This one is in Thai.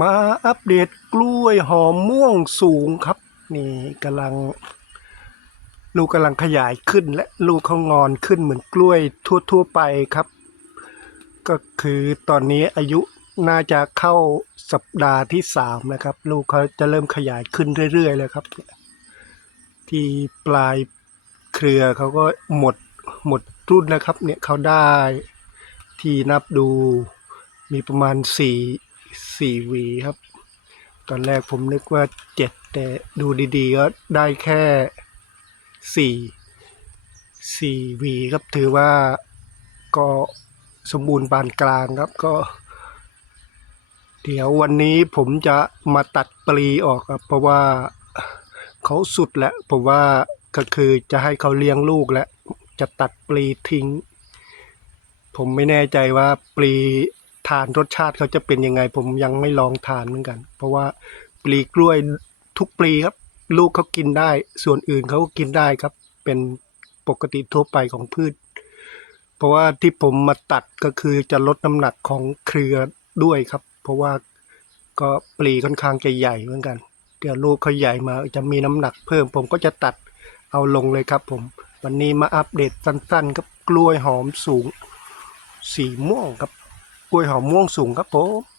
มาอัปเดตกล้วยหอมม่วงสูงครับ นี่กำลัง ลูกกำลังขยายขึ้นและลูกเขางอนขึ้นเหมือนกล้วยทั่ว ๆ ไปครับ ก็คือตอนนี้อายุน่าจะเข้าสัปดาห์ที่สามนะครับ ลูกเขาจะเริ่มขยายขึ้นเรื่อย ๆ เลยครับ ที่ปลายเครือเขาก็หมดหมดรุ่นนะครับ เนี่ยเขาได้ที่นับดูมีประมาณสี่ สี่หวีครับ ตอนแรกผมนึกว่าเจ็ดแต่ดูดีๆก็ได้แค่สี่สี่หวีครับถือว่าก็สมบูรณ์ปานกลางครับก็ เดี๋ยววันนี้ผมจะมาตัดปลีออกครับ เพราะว่าเขาสุดแล้วผมว่าก็คือจะให้เขาเลี้ยงลูกแล้วจะตัดปลีทิ้ง ผมไม่แน่ใจว่าปลีานรสชาติเขาจะเป็นยังไง ผมยังไม่ลองทานเหมือนกัน เพราะว่าปลีกล้วยทุกปลีครับ ลูกเขากินได้ ส่วนอื่นเขาก็กินได้ครับ เป็นปกติทั่วไปของพืช เพราะว่าที่ผมมาตัดก็คือจะลดน้ำหนักของเครือด้วยครับ เพราะว่าก็ปลีค่อนข้างจะใหญ่เหมือนกัน เดี๋ยวลูกเขาใหญ่มาจะมีน้ำหนักเพิ่ม ผมก็จะตัดเอาลงเลยครับผม วันนี้มาอัปเดตสั้นๆครับกล้วยหอมสูงสีม่วงครับ กล้วยหอมม่วงสูงครับผม